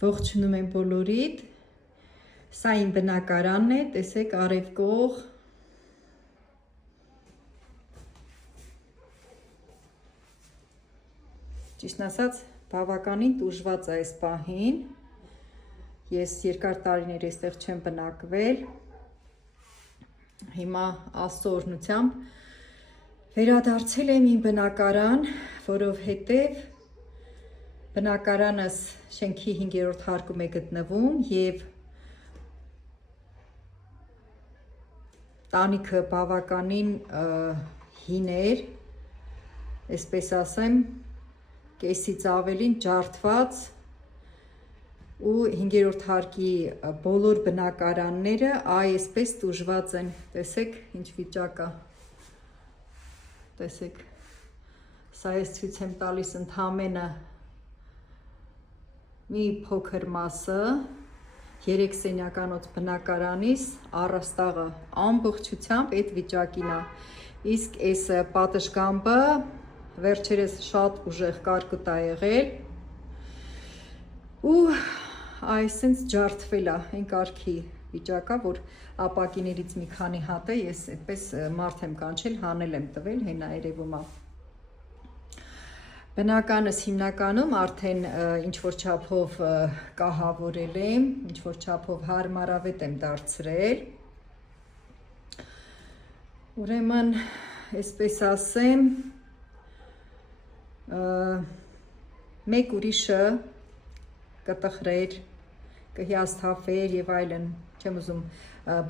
Ողջունում եմ բոլորիդ, սա իմ բնակարանն է, տեսեք արևկող, ճիշտն ասած բավականին տուժված է այս պահին, ես երկար տարիներ այստեղ չեմ բնակվել, հիմա Աստծո օրհնությամբ վերադարձել եմ իմ բնակարան, որովհետև բնակարանս շենքի 5-րդ հարկում է գտնվում և տանիքը բավականին հին էր, այսպես ասեմ, կեսից ավելին ջարդված ու 5-րդ հարկի բոլոր բնակարանները այսպես տուժված են, տեսեք ինչ վիճակ է, տեսեք, սա ես ցույց եմ տալիս ընդամենը մի փոքր մասը 3 սենյականոց բնակարանից առաստաղը ամբողջությամբ այդ վիճակին է, իսկ այս պատշգամբը վերջերս շատ ուժեղ կարկուտ է եղել ու այսպես ջարդվել է, այն կարգի վիճակա, որ ապակիներից մի քանի հատ է, ես այդպես մարդ եմ կանչել, հանել եմ տվել, հենա երևում է։ Բնականս հիմնականում արդեն ինչ-որ չափով կահավորել եմ, ինչ-որ չափով հարմարավետ եմ դարձրել, ուրեմն, այսպես ասեմ, մեկ ուրիշը կտխրեր, կհիասթափվեր և այլն, չեմ ուզում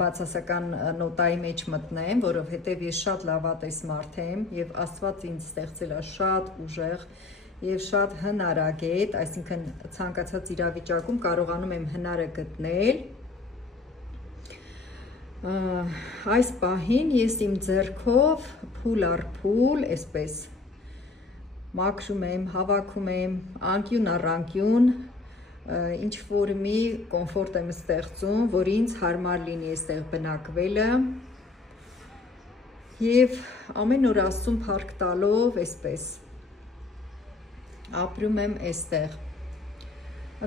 բացասական նոտայի մեջ մտնեմ, որովհետև ես շատ լավատես մարդ եմ և Աստված ինձ ստեղծել է շատ ուժեղ և շատ հնարագետ, այսինքն ցանկացած իրավիճակում կարողանում եմ հնարը գտնել, այս պահին ես իմ ձեռքով փուլ առ փուլ, այսպես մաքրում եմ, հավաքում եմ, անկյուն առ անկյուն, ինչ-որ մի կոմֆորտ եմ ստեղծում, որ ինձ հարմար լինի այստեղ բնակվելը և ամեն օր Աստծուն փառք տալով այսպես ապրում եմ այստեղ։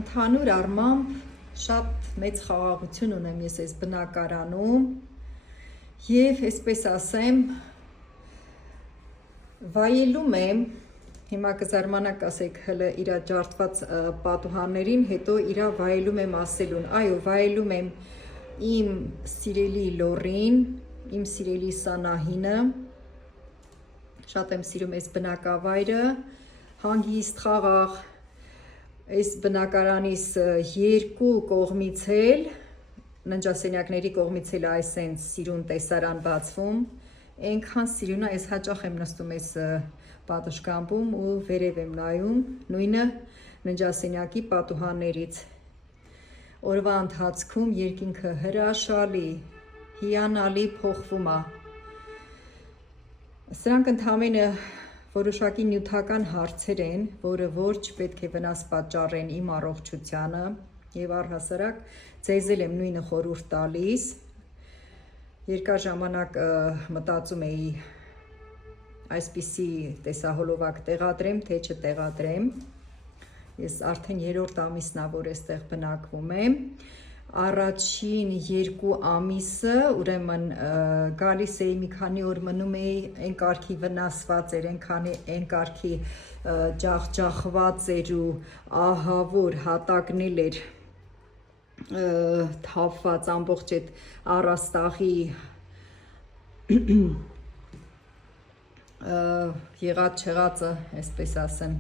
Ընդհանուր առմամբ շատ մեծ խաղաղություն ունեմ ես այս բնակարանում և այսպես ասեմ վայելում եմ, հիմա կզարմանաք ասեք հլը իրա ջարդված պատուհաններին, հետո իրա վայելում եմ ասելուն, այո վայելում եմ իմ սիրելի լոռին, իմ սիրելի Սանահինը, շատ եմ սիրում այս բնակավայրը, հանգիստ խաղաղ, այս բնակարանիս երկու կողմից էլ, ննջասենյակների կողմից էլ այսենց սիրուն տեսարան բացվում, այնքան սիրուն է, ես հաճախ եմ նստում այս պատշգամբում ու վերև եմ նայում, նույնը ննջասենյակի պատուհաններից, օրվա ընթացքում երկինքը հրաշալի, հիանալի փոխվում է, սրանք ընդամենը որոշակի նյութական հարցեր են, որը որ չպետք է վնաս պատճառեն իմ առողջությանը և առհասարակ ձեզ էլ եմ նույնը խորհուրդ տալիս, երկար ժամանակ մտածում էի այսպիսի տեսահոլովակ տեղադրեմ, թե չտեղադրեմ, ես արդեն 3-րդ ամիսն է, որ այստեղ բնակվում եմ, առաջին 2 ամիսը, ուրեմն գալիս էի մի քանի օր մնում էի, այն կարգի վնասված էր, այն կարգի ջախջախված էր ու ահավոր հատակնել էր թափված ամբողջ այդ առաստաղի եղած-չեղածը, այսպես ասեմ,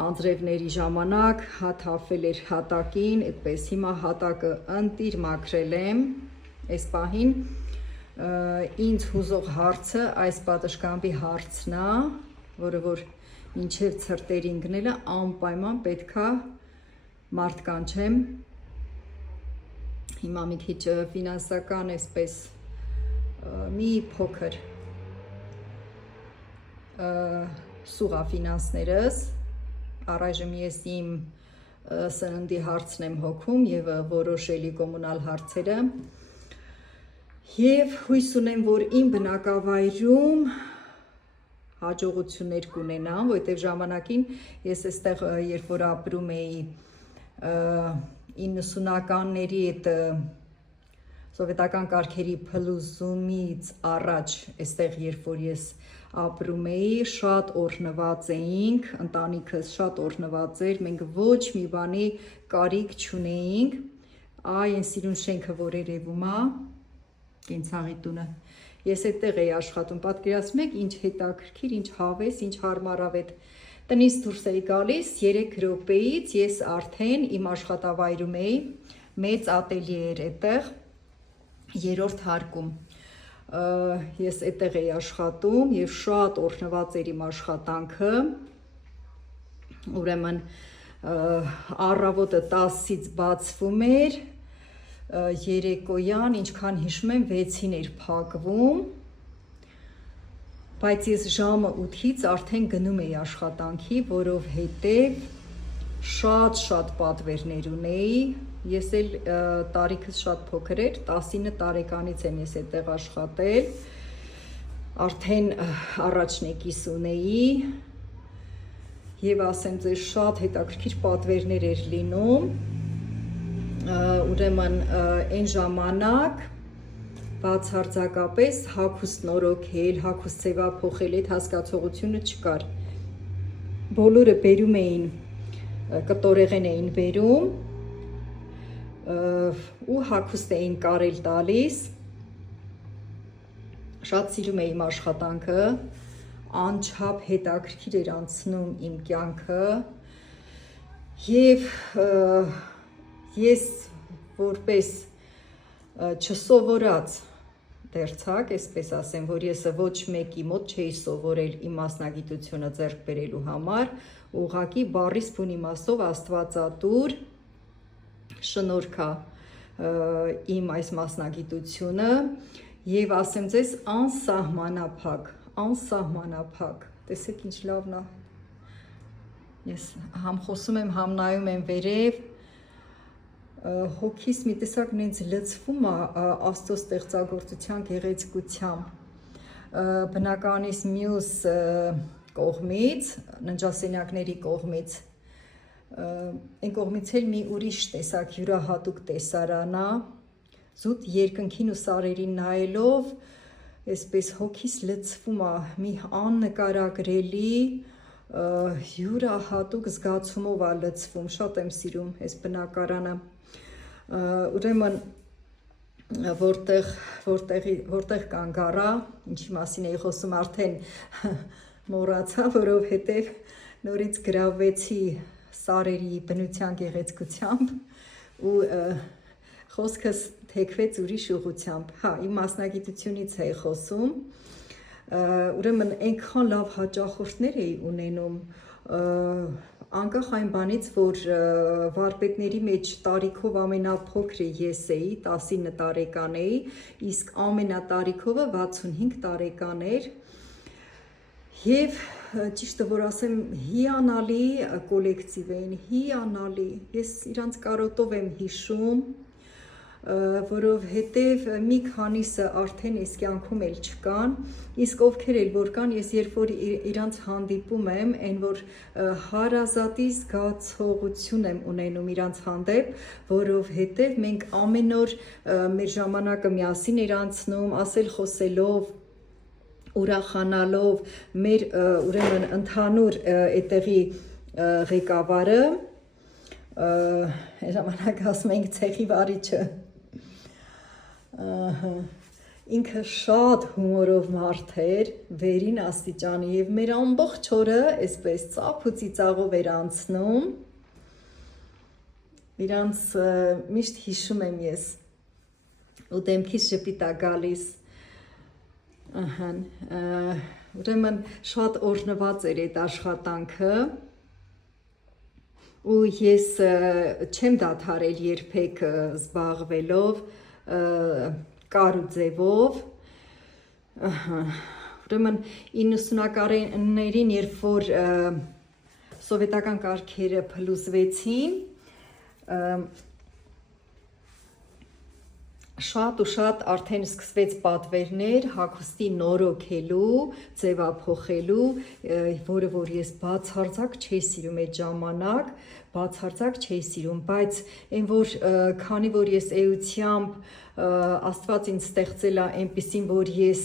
անձրևների ժամանակ թափվել էր հատակին, այդպես հիմա հատակը ընտիր մաքրել եմ, այս պահին ինձ հուզող հարցը այս պատշգամբի հարցն է, որը որ մինչև ցրտերին գնելը անպայման պետքա մարդ կանչեմ, հիմա մի քիչ ֆինանսական այսպես մի փոքր սուղա ֆինանսներս, առայժմ ես իմ սննդի հարցն եմ հոգում և որոշ էլի կոմունալ հարցերը և հույս ունեմ, որ իմ բնակավայրում հաջողություններ կունենամ, որովհետև ժամանակին ես այստեղ երբ որ ապրում էի 90-ականների այդ սովետական կարգերի փլուզումից առաջ, այստեղ երբ որ ես ապրում էի, շատ օրհնված էինք, ընտանիքս շատ օրհնված էր, մենք ոչ մի բանի կարիք չունեինք, այն սիրուն շենքը, որ երևում է, կենցաղի տունը, ես այդտեղ էի աշխատում, պատկերացնեք ինչ հետաքրքիր, ինչ հավես, ինչ հարմարավետ, տնից դուրս էի գալիս, 3 րոպեից ես արդեն իմ աշխատավայրում էի, մեծ ատելյե էր այդտեղ, 3-րդ հարկում, ես այդտեղ էի աշխատում եւ շատ օրհնված էր իմ աշխատանքը, ուրեմն առավոտը 10-ից բացվում էր, երեկոյան, ինչքան հիշում եմ, 6-ին էր փակվում, բայց ես ժամը 8-ից արդեն գնում էի աշխատանքի, որովհետև շատ պատվերներ ունեի, ես էլ տարիքս շատ փոքր էր, 19 տարեկանից եմ ես այդտեղ աշխատել, արդեն առաջնեկիս ունեի եւ ասեմ ձեզ շատ հետաքրքիր պատվերներ էր լինում, ուրեմն այն ժամանակ բացարձակապես հագուստ նորոգել, հագուստ ձևափոխել այդ հասկացողությունը չկար, բոլորը բերում էին, կտորեղեն էին բերում, ու հագուստ էին կարել տալիս, շատ սիրում էի իմ աշխատանքը, անչափ հետաքրքիր էր անցնում իմ կյանքը եւ ես որպես չսովորած դերձակ, այսպես ասեմ, որ ես ոչ մեկի մոտ չէի սովորել իմ մասնագիտությունը ձեռք բերելու համար, ուղղակի բառիս բուն իմաստով Աստվածատուր շնորհքա իմ այս մասնագիտությունը եւ ասեմ ձեզ անսահմանափակ, տեսեք ինչ լավն է, ես համ խոսում եմ, համ նայում եմ վերև, հոգիս մի տեսակ նենց լցվում է Աստծո ստեղծագործության գեղեցկությամբ, բնականից մյուս կողմից, ննջասենյակների կողմից, այն կողմից էլ մի ուրիշ տեսակ յուրահատուկ տեսարան է, զուտ երկնքին ու սարերին նայելով, այսպես հոգիս լցվում է մի աննկարագրելի յուրահատուկ զգացումով է լցվում, շատ եմ սիրում այս բնակարանը, ուրեմն որտեղ կան գառա, ինչի մասին էի խոսում արդեն մոռացա, որովհետև նորից գրավվեցի սարերի բնության գեղեցկությամբ ու խոսքս թեքվեց ուրիշ ուղղությամբ, իմ մասնագիտությունից էի խոսում, ուրեմն այնքան լավ հաճախորդներ էի ունենում, անկախ այն բանից, որ վարպետների մեջ տարիքով ամենափոքրը ես էի, 19 տարեկան էի, իսկ ամենատարիքովը 65 տարեկան էր, եւ ճիշտը որ ասեմ, հիանալի կոլեկտիվ էին, հիանալի, ես իրանց կարոտով եմ հիշում, որովհետև մի քանիսը արդեն այս կյանքում էլ չկան, իսկ ովքեր էլ որ կան, ես երբ որ իրանց հանդիպում եմ, այն որ հարազատի զգացողություն եմ ունենում իրանց հանդեպ, որովհետև մենք ամեն օր մեր ժամանակը միասին էր անցնում, ասել խոսելով, ուրախանալով, մեր ուրեմն ընդհանուր այդտեղի ղեկավարը, ժամանակ ասում ենք ցեխի վարիչը, ինքը շատ հումորով մարդ էր, վերին աստիճանի եւ մեր ամբողջ օրը այսպես ծափ ու ծիծաղով էր անցնում, իրանց միշտ հիշում եմ ես, ու դեմքիս ժպիտ է գալիս, ուրեմն շատ օրհնված էր այդ աշխատանքը, ու ես չեմ դադարել երբեք զբաղվելով կարու ձևով, ուրեմն 90-ականներին, երբ որ սովետական կարգերը փլուզվեցին, շատ ու շատ արդեն սկսվեց պատվերներ հագուստի նորոգելու, ձևափոխելու, որը որ ես բացարձակ չէի սիրում այդ ժամանակ, բացարձակ չէի սիրում, բայց այն որ քանի որ ես էությամբ Աստված ինձ ստեղծել է այնպիսին, որ ես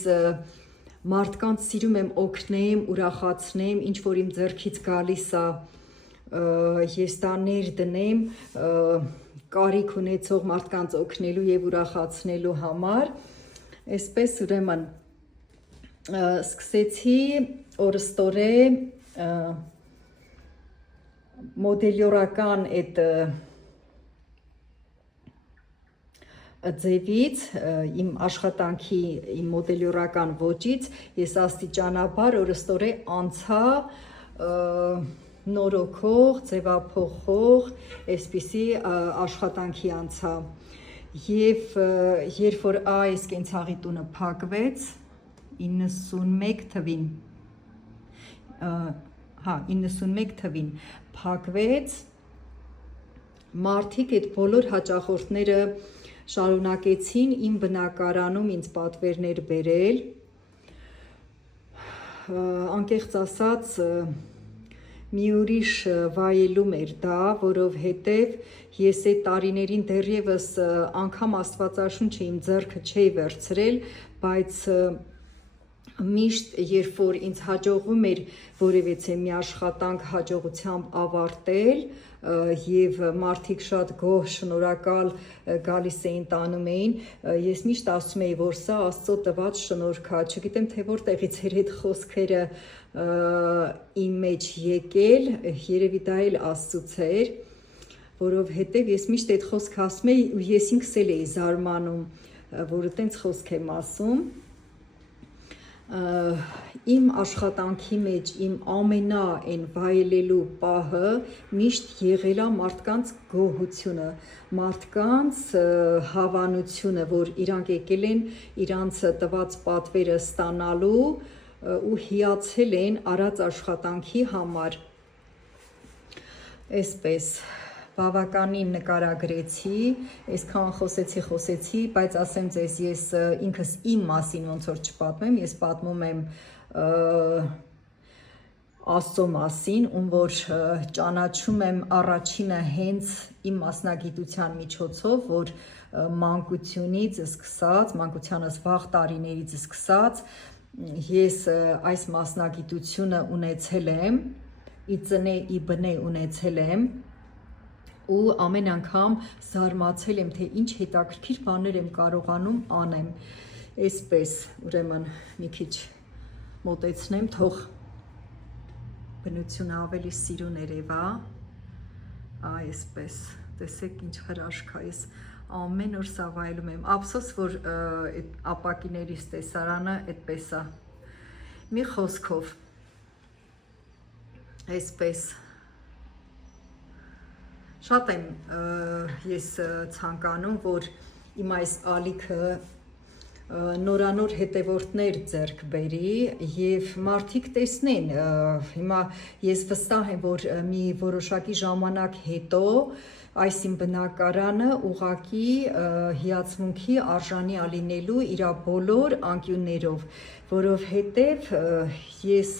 մարդկանց սիրում եմ օգնեմ, ուրախացնեմ, ինչ որ իմ ձեռքից գալիս է, ես դա ներդնեմ, կարիք ունեցող մարդկանց օգնելու եւ ուրախացնելու համար, այսպես ուրեմն սկսեցի օրստորե մոդելյորական այդ ձևից, իմ աշխատանքի, իմ մոդելյորական ոճից ես աստիճանաբար օրստորե անցա նորոգող, ձևափոխող, այսպիսի աշխատանքի անցա եւ երբ որ այս կենցաղի տունը փակվեց 91 թվին 91 թվին փակվեց մարդիկ այդ բոլոր հաճախորդները շարունակեցին իմ բնակարանում ինձ պատվերներ բերել անկեղծ ասած մի ուրիշ վայելում էր դա, որովհետև ես այդ տարիներին դեռևս անգամ Աստվածաշունչը իմ ձեռքը չէի վերցրել, բայց միշտ երբ որ ինձ հաջողվում էր որևէ մի աշխատանք հաջողությամբ ավարտել եւ մարդիկ շատ գոհ շնորհակալ գալիս էին տանում էին ես միշտ ասում էի որ սա Աստծո տված շնորհք է չգիտեմ թե որտեղից էր այդ խոսքերը իմ մեջ եկել երևի դա էլ Աստծուց էր որովհետեւ ես միշտ այդ խոսքը ասում էի ու ես ինքս էլ էի զարմանում որ այդպես խոսք եմ ասում իմ աշխատանքի մեջ իմ ամենա այն վայելելու պահը միշտ եղել է մարդկանց գոհությունը, մարդկանց հավանությունը, որ իրանք եկել են իրանց տված պատվերը ստանալու ու հիացել են արած աշխատանքի համար։ Այսպես բավականին նկարագրեցի, այսքան խոսեցի, բայց ասեմ ձեզ, ես ինքս իմ մասին ոնց որ չպատմեմ, ես պատմում եմ Աստծո մասին, ում որ ճանաչում եմ առաջինը հենց իմ մասնագիտության միջոցով, որ մանկությունից սկսած, մանկությանս վաղ տարիներից սկսած, ես այս մասնագիտությունը ունեցել եմ, ի ծնե ի բնե ունեցել եմ, ու ամեն անգամ զարմացել եմ, թե ինչ հետաքրքիր բաներ եմ կարողանում անեմ, այսպես, ուրեմն մի քիչ մոտեցնեմ, թող բնությունը ավելի սիրուն երևա, այսպես, տեսեք ինչ հրաշք է, ես ամեն օր սա վայելում եմ, ափսոս, որ ապակիներիս տեսարանը այդպես է, մի խոսքով, այսպես, շատ եմ ես ցանկանում, որ իմ այս ալիքը նորանոր հետևորդներ ձեռք բերի եւ մարդիկ տեսնեն հիմա ես վստահ եմ որ մի որոշակի ժամանակ հետո այս իմ բնակարանը ուղակի հիացմունքի արժանի ալինելու իր բոլոր անկյուններով որովհետև ես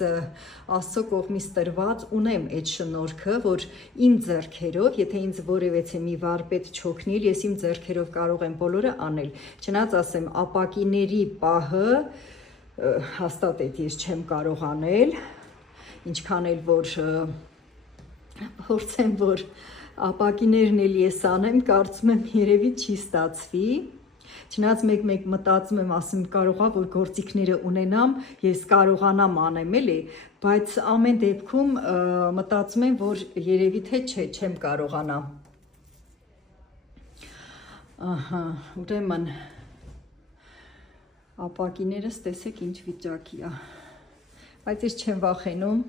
Աստծո կողմից տրված ունեմ այդ շնորհքը որ իմ ձեռքերով եթե ինձ որևէ մի վարպետ չօգնի ես իմ ձեռքերով կարող եմ բոլորը անել չնայած ասեմ ապակիների պահը հաստատ այդ ես չեմ կարող անել ինչքան էլ որ փորձեմ որ ապակիներն էլ ես անեմ կարծում եմ երևի չի ստացվի Չնայած մեկ մտածում եմ, ասում կարողա, որ գործիքները ունենամ, ես կարողանամ անեմ էլի, բայց ամեն դեպքում մտածում եմ, որ երևի թե չէ, չեմ կարողանա։ Ահա, ուրեմն ապակիներս տեսեք ինչ վիճակի է։ Բայց ես չեմ վախենում։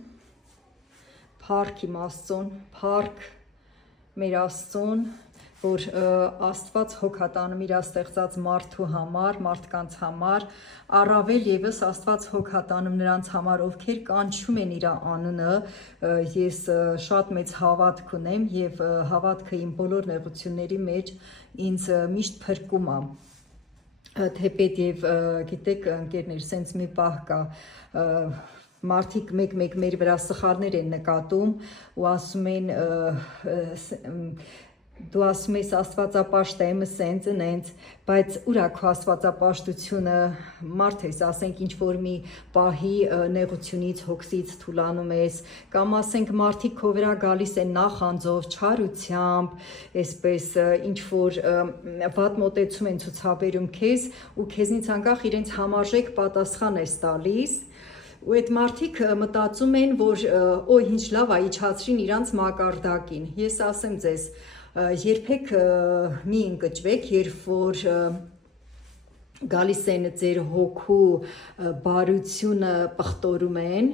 Փառք իմ Աստծուն, փառք մեր Աստծուն որ Աստված հոգատանում իր ստեղծած մարդու համար, մարդկանց համար, առավել եւս Աստված հոգատանում նրանց համար, ովքեր կանչում են իր անունը, ես շատ մեծ հավատք ունեմ եւ հավատքը իմ բոլոր նեղությունների մեջ ինձ միշտ փրկում է։ թեպետ եւ գիտեք ընկերներ, սենց մի պահ կա մարդիկ մեկ մեր վրա սխալներ են նկատում ու ասում են դու ասում ես աստվածապաշտ եմ սենց նենց, բայց ուր է քո աստվածապաշտությունը, մարդ ես, ասենք ինչ որ մի պահի նեղությունից, հոգսից թուլանում ես, կամ ասենք մարդիկ քո վրա գալիս են նախանձով, չարությամբ, այսպես ինչ որ վատ մոտեցում են ցուցաբերում քեզ ու քեզնից անկախ իրենց համարժեք պատասխան ես տալիս ու այդ մարդիկ մտածում են, որ օ ինչ լավ է, իջացրին իրանց մակարդակին։ Ես ասեմ ձեզ, երբեք մի ընկճվեք, երբ որ գալիս են ձեր հոգու բարությունը պղտորում են,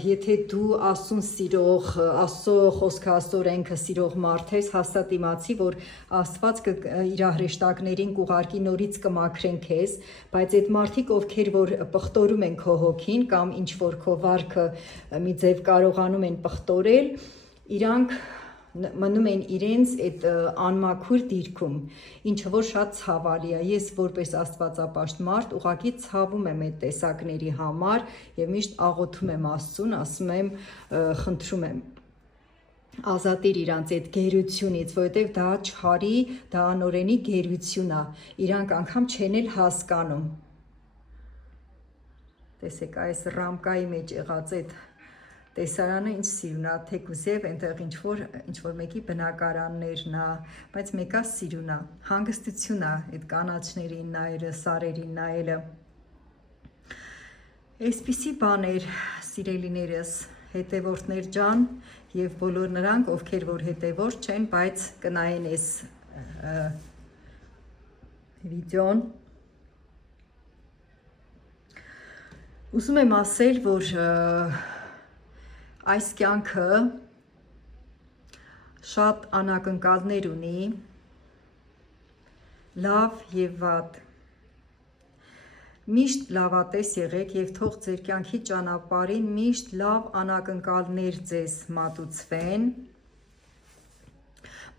եթե դու Աստծուն սիրող, Աստծո խոսքը, Աստծո օրենքը սիրող մարդ ես, հաստատ իմացի, որ Աստված իր հրեշտակներին կուղարկի նորից կմաքրեն քեզ, բայց այդ մարդիկ, ովքեր որ պղտորում են քո հոգին կամ ինչ որ քո վարքը մի ձև կարողանում են պղտորել, իրանք մնում են իրենց այդ անմաքուր դիրքում, ինչը որ շատ ցավալի է։ Ես որպես աստվածապաշտ մարդ ուղղակի ցավում եմ այդ տեսակների համար եւ միշտ աղոթում եմ Աստծուն, ասում եմ, խնդրում եմ ազատիր իրանց այդ գերությունից, որովհետեւ դա չարի, դա անօրենի գերություն է։ Իրանք անգամ չեն էլ հասկանում։ Տեսեք, այս ռամկայի մեջ եղած այդ տեսարանը ինչ սիրուն է, թեկուզև այնտեղ ինչ որ մեկի բնակարաններն է, բայց մեկա սիրուն է, հանգստություն է այդ կանաչներին նայելը, սարերին նայելը։ Այսպիսի բաներ, սիրելիներս, հետևորդներ ջան, եւ բոլոր նրանք, ովքեր որ հետևորդ չեն, բայց կնայեն այս վիդեոն։ Ուզում եմ ասել, որ այս կյանքը շատ անակնկալներ ունի, լավ եւ վատ։ Միշտ լավատես եղեք եւ թող ձեր կյանքի ճանապարհին միշտ լավ անակնկալներ ձեզ մատուցվեն։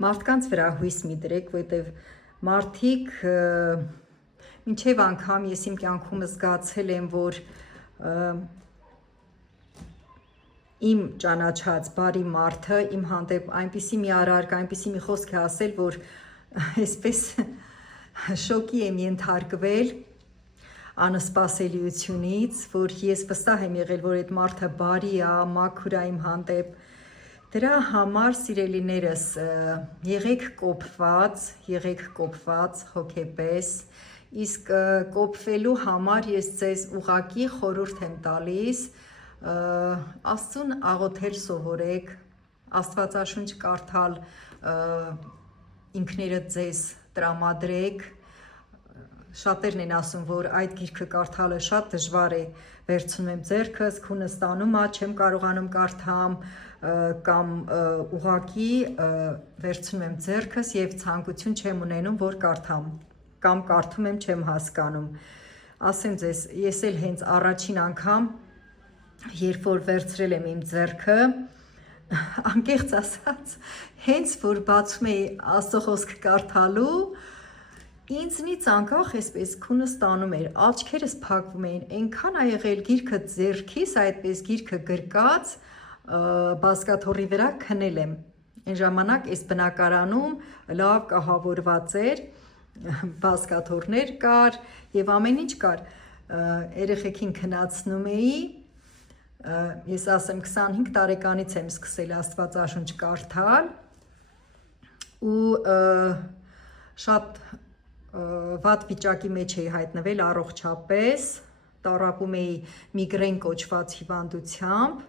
Մարդկանց վրա հույս մի դրեք, որովհետեւ մարդիկ մինչեւ անգամ ես իմ կյանքում զգացել եմ, որ իմ ճանաչած բարի մարդը իմ հանդեպ այնպիսի մի արարք, այնպիսի մի խոսք է ասել, որ այսպես շոկի եմ ենթարկվել անսպասելիությունից, որ ես վստահ եմ եղել, որ այդ մարդը բարի է, մաքուր է իմ հանդեպ։ Դրա համար, սիրելիներս, եղեք կոփված հոգեպես, իսկ կոփվելու համար ես ձեզ ուղղակի խորհուրդ եմ տալիս Աստծուն աղոթել սովորեք, Աստվածաշունչ կարդալ ինքներդ ձեզ տրամադրեք, շատերն են ասում, որ այդ գիրքը կարդալը շատ դժվար է, վերցնում եմ ձեռքս, քունը ստանում է, չեմ կարողանում կարդամ, կամ ուղղակի վերցնում եմ ձեռքս եւ ցանկություն չեմ ունենում, որ կարդամ, կամ կարդում եմ, չեմ հասկանում։ Ասեմ ձեզ, ես էլ հենց առաջին անգամ երբ որ վերցրել եմ իմ ձեռքը, անկեղծ ասած, հենց որ բացում էի Աստծո խոսքը կարդալու, ինձնից անկախ այսպես քունը ստանում էր, աչքերս փակվում էին, այնքան ա եղել գիրքը ձեռքիս, այդպես գիրքը գրկած, բազկաթոռի վրա քնել եմ։ Այն ժամանակ այս բնակարանում լավ կահավորված էր, բազկաթոռներ կար եւ ամեն ինչ կար։ Երեխեքին քնացնում էի, ես ասեմ 25 տարեկանից եմ սկսել Աստվածաշունչ կարդալ ու շատ վատ վիճակի մեջ էի հայտնվել առողջապես, տառապում էի միգրեն կոչված հիվանդությամբ,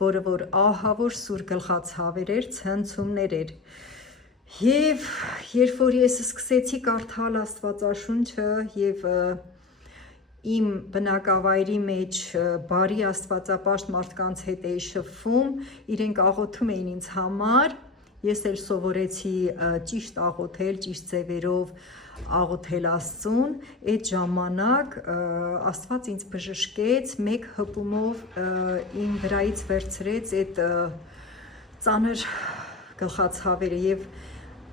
որը որ ահավոր սուր գլխացավեր էր, ցնցումներ էր։ Եվ երբ որ ես սկսեցի կարդալ Աստվածաշունչը եւ իմ բնակավայրի մեջ բարի աստվածապաշտ մարդկանց հետ էի շփվում, իրենք աղոթում էին ինձ համար, ես էլ սովորեցի ճիշտ աղոթել, ճիշտ ձևերով աղոթել Աստծուն, այդ ժամանակ Աստված ինձ բժշկեց, մեկ հպումով իմ վրայից վերցրեց այդ ծանր գլխացավերը եւ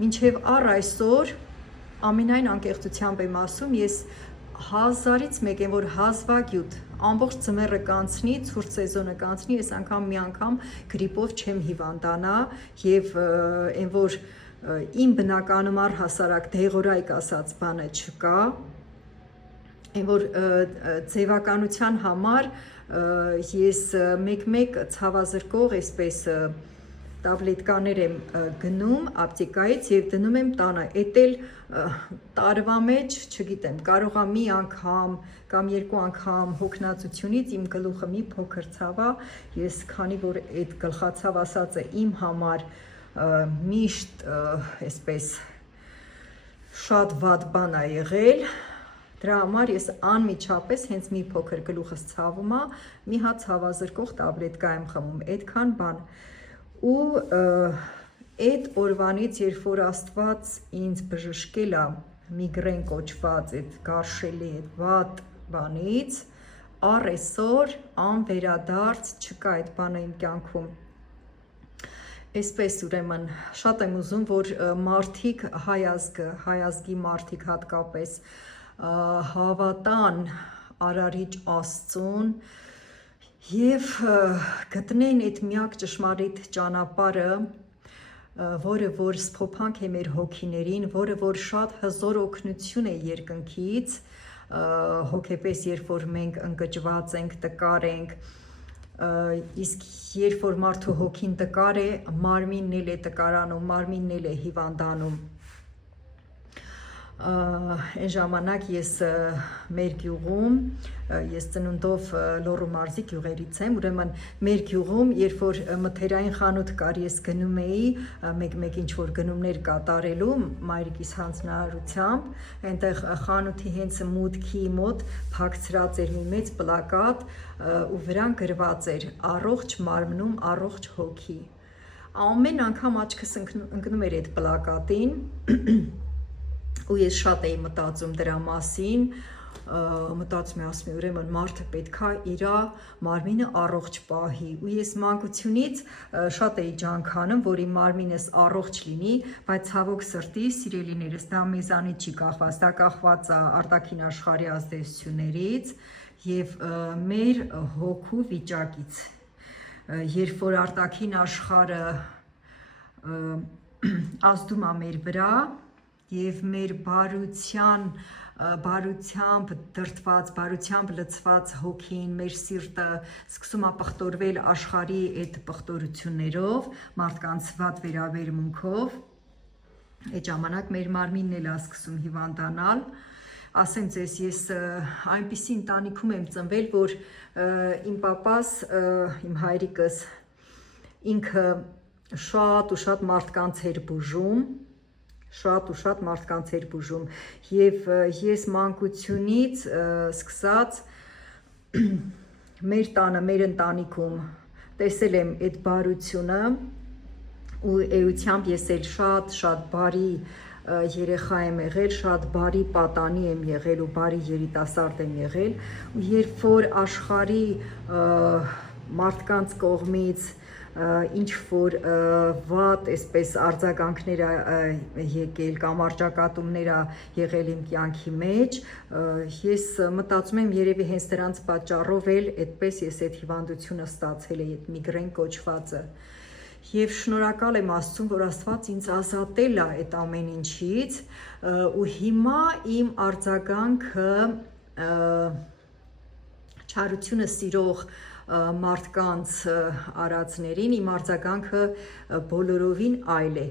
մինչեւ առ այսօր ամենայն անկեղծությամբ եմ ասում, ես 1000-ից մեկ եմ, որ հազվագյուտ ամբողջ ձմեռը կանցնի, ցուրտ սեզոնը կանցնի, ես անգամ մի անգամ գրիպով չեմ հիվանդանա եւ այն որ իմ բնականում առհասարակ դեղորայք ասած բանը չկա, այն որ ձևականության համար ես մեկ-մեկ ցավազրկող այսպես տաբլետկաներ եմ գնում ապտեկայից եւ դնում եմ տանը, էդ էլ տարվա մեջ, չգիտեմ, կարող է մի անգամ կամ երկու անգամ հոգնածությունից իմ գլուխը մի փոքր ցավա, ես քանի որ այդ գլխացավ ասածը իմ համար միշտ այսպես շատ վատ բան է եղել, դրա համար ես անմիջապես հենց մի փոքր գլուխս ցավում է, մի հատ ցավազրկող տաբլետկա եմ խմում, այդքան բան ու այդ օրվանից, երբ որ Աստված ինձ բժշկել է միգրեն կոչված այդ գարշելի այդ վատ բանից, առ այսօր անվերադարձ չկա այդ բանը իմ կյանքում։ Այսպես ուրեմն շատ եմ ուզում, որ մարդիկ հայազգի մարդիկ հատկապես հավատան Արարիչ Աստծուն եւ գտնեն այդ միակ ճշմարիտ ճանապարհը, որը որ սփոփանք է մեր հոգիներին, որը որ շատ հզոր օգնություն է երկնքից, հոգեպես երբ որ մենք ընկճված ենք, տկար ենք, իսկ երբ որ մարդու հոգին տկար է, մարմինն էլ է տկարանում, մարմինն էլ է հիվանդանում։ Այն ժամանակ ես մեր գյուղում, ես ծնունդով Լոռու մարզի գյուղերից եմ, ուրեմն մեր գյուղում, երբ որ մթերային խանութ կար, ես գնում էի մեկ ինչ որ գնումներ կատարելու մայրիկիս հանձնարարությամբ, այնտեղ խանութի հենց մուտքի մոտ փակցրած էր մի մեծ պլակատ ու վրան գրված էր առողջ մարմնում առողջ հոգի։ Ամեն անգամ աչքս ընկնում էր այդ պլակատին ու ես շատ էի մտածում դրա մասին, մտածում եմ, ասում եմ, ուրեմն մարդը պետքա իր մարմինը առողջ պահի ու ես մանկությունից շատ էի ջանքանում, որ իմ մարմինս առողջ լինի, բայց ցավոք սրտի, սիրելիներս, դա մեզանից չի կախված, դա կախված է արտաքին աշխարհի ազդեցություններից եւ մեր հոգու վիճակից։ Երբ որ արտաքին աշխարհը ազդում է մեր վրա եւ մեր բարությամբ դրդված, բարությամբ լցված հոգին, մեր սիրտը սկսում է պղտորվել աշխարհի այդ պղտորություններով, մարդկանց վատ վերաբերմունքով, այդ ժամանակ մեր մարմինն էլ է սկսում հիվանդանալ։ Ասեմ ձեզ, ես այնպիսի ընտանիքում եմ ծնվել, որ իմ պապաս, իմ հայրիկս ինքը շատ ու շատ մարդկանց էր բուժում, եւ ես մանկությունից սկսած մեր տանը, մեր ընտանիքում տեսել եմ այդ բարությունը ու էությամբ ես էլ շատ բարի երեխա եմ եղել, շատ բարի պատանի եմ եղել ու բարի երիտասարդ եմ եղել ու երբ որ աշխարհի մարդկանց կողմից ինչ որ վատ այսպես արձագանքներ եկել կամ արճակատումներ եղել իմ կյանքի մեջ, ես մտածում եմ երևի հենց դրանց պատճառով էլ այդպես ես այդ հիվանդությունը ստացել եմ, այդ միգրեն կոչվածը։ Եվ շնորհակալ եմ Աստծուն, որ Աստված ինձ ազատել է այդ ամեն ինչից ու հիմա իմ արձագանքը չարությունը սիրող մարդկանց արածներին իմ արձագանքը բոլորովին այլ է։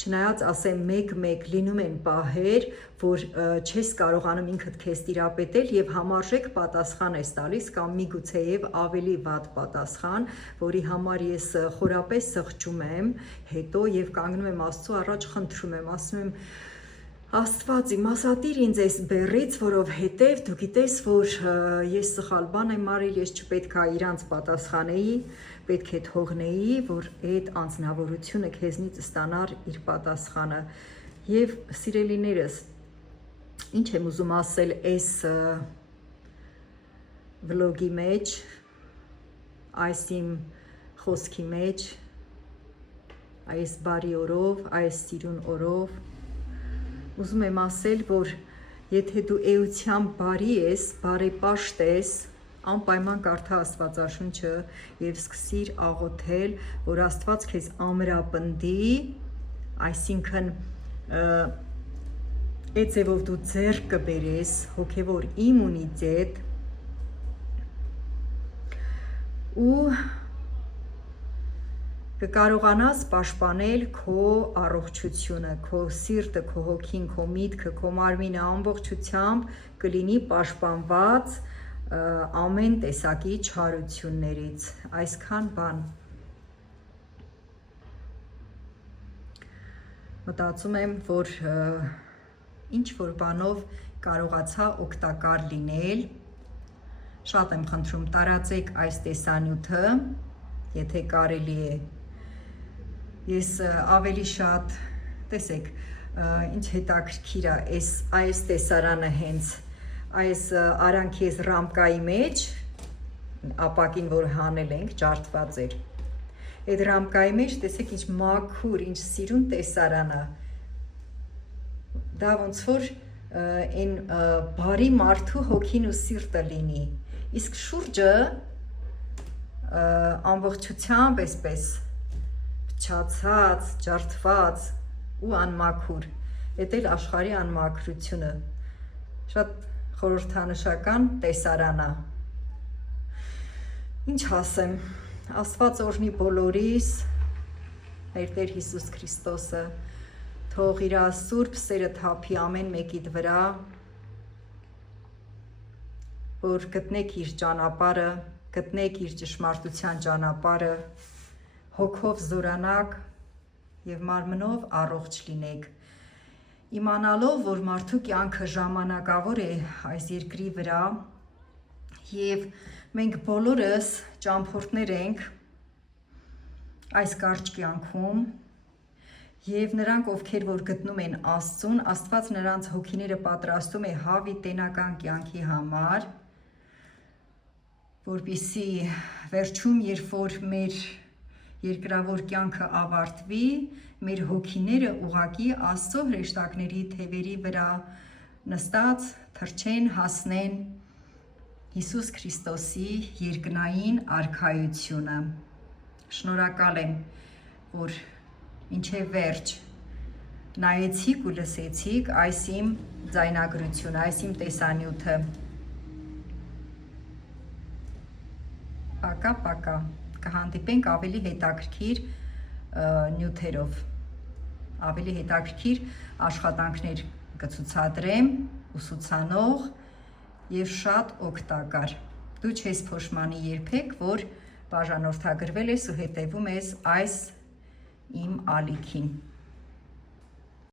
Չնայած ասեմ մեկ լինում են պահեր, որ չես կարողանում ինքդ քեզ տիրապետել եւ համարժեք պատասխան ես տալիս կամ միգուցեև ավելի վատ պատասխան, որի համար ես խորապես սղճում եմ հետո եւ կանգնում եմ Աստծո առաջ, խնդրում եմ, ասում եմ Աստված իմ ազատիր ինձ այս բեռից, որովհետև դու գիտես, որ ես սխալ բան եմ արել, ես չպետք է իրանց պատասխանեի, պետք է թողնեի, որ այդ անձնավորությունը քեզնից ստանար իր պատասխանը։ Եվ սիրելիներս, ինչ եմ ուզում ասել այս վլոգի մեջ, այս իմ խոսքի մեջ, այս բարի օրով, այս սիրուն օրով, ուզում եմ ասել, որ եթե դու էությամբ բարի ես, բարեպաշտ ես, անպայման կարդա Աստվածաշունչը եւ սկսիր աղոթել, որ Աստված քեզ ամրապնդի, այսինքն այդ ձևով դու ձեռք կբերես հոգևոր իմունիտետ ու կկարողանաս պաշտպանել քո առողջությունը, քո սիրտը, քո հոգին, քո միտքը, քո մարմինը ամբողջությամբ կլինի պաշտպանված ամեն տեսակի չարություններից, այսքան բան։ Մտածում եմ, որ ինչ որ բանով կարողացա օգտակար լինել, շատ եմ խնդրում տարածեք այս տեսանյութը, եթե կարելի է, ես ավելի շատ, տեսեք, ինչ հետաքրքիր է, այս տեսարանը հենց, այս արանքի այս ռամկայի մեջ, ապակին, որ հանել ենք, ջարդված էր, այդ ռամկայի մեջ, տեսեք, ինչ մաքուր, ինչ սիրուն տեսարանը, դա ոնց որ այն բարի մարդու հոգին ու սիրտը լինի, իսկ շուրջը ամբողջությամբ այսպես փչացած, ջարդված ու անմաքուր, այդ էլ աշխարհի անմաքրությունը, շատ խորհրդանշական տեսարան է, ինչ ասեմ, Աստված օրհնի բոլորիս, մեր Տեր Հիսուս Քրիստոսը, թող իր սուրբ սերը թափի ամեն մեկիդ վրա, որ գտնեք իր ճանապարհը, գտնեք իր ճշմարտության ճանապարհը, հոգով զորանաք եւ մարմնով առողջ լինեք, իմանալով, որ մարդու կյանքը ժամանակավոր է այս երկրի վրա եւ մենք բոլորս ճամփորդներ ենք այս կարճ կյանքում եւ նրանք, ովքեր որ գտնում են Աստծուն, Աստված նրանց հոգիները պատրաստում է հավիտենական կյանքի համար, որպեսզի վերջում, երբ որ մեր երկրավոր կյանքը ավարտվի, մեր հոգիները ուղղակի Աստծո հրեշտակների թևերի վրա նստած թռչեն, հասնեն Հիսուս Քրիստոսի երկնային արքայությունը։ Շնորհակալ եմ, որ մինչև վերջ նայեցիք ու լսեցիք այս իմ ձայնագրությունը, այս իմ տեսանյութը։ Պակա, կհանդիպենք ավելի հետաքրքիր նյութերով, ավելի հետաքրքիր աշխատանքներ կցուցադրեմ, ուսուցանող եւ շատ օգտակար։ Դու չես փոշմանի երբեք, որ բաժանորդագրվել ես ու հետևում ես այս իմ ալիքին։